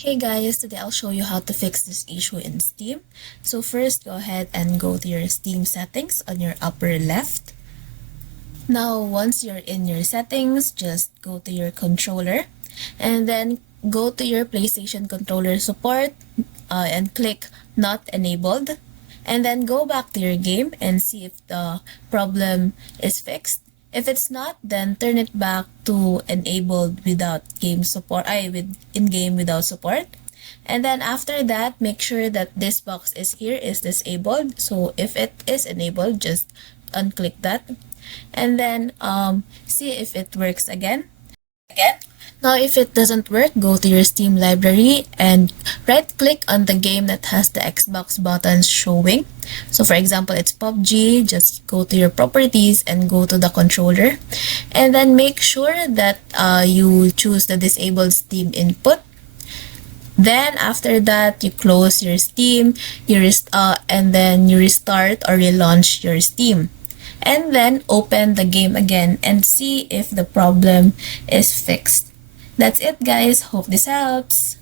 Hey guys, today I'll show you how to fix this issue in Steam. So first, go ahead and go to your Steam settings on your upper left. Now, once you're in your settings, just go to your controller and then go to your PlayStation controller support and click not enabled. And then go back to your game and see if the problem is fixed. If it's not, then turn it back to enabled without game support, with in-game without support. And then after that, make sure that this box is disabled. So if it is enabled, just unclick that. And then see if it works again. Now, if it doesn't work, go to your Steam library and right-click on the game that has the Xbox buttons showing. So, for example, it's PUBG. Just go to your properties and go to the controller. And then make sure that you choose the disabled Steam input. Then, after that, you close your Steam, and then you restart or relaunch your Steam. And then open the game again and see if the problem is fixed. That's it, guys. Hope this helps.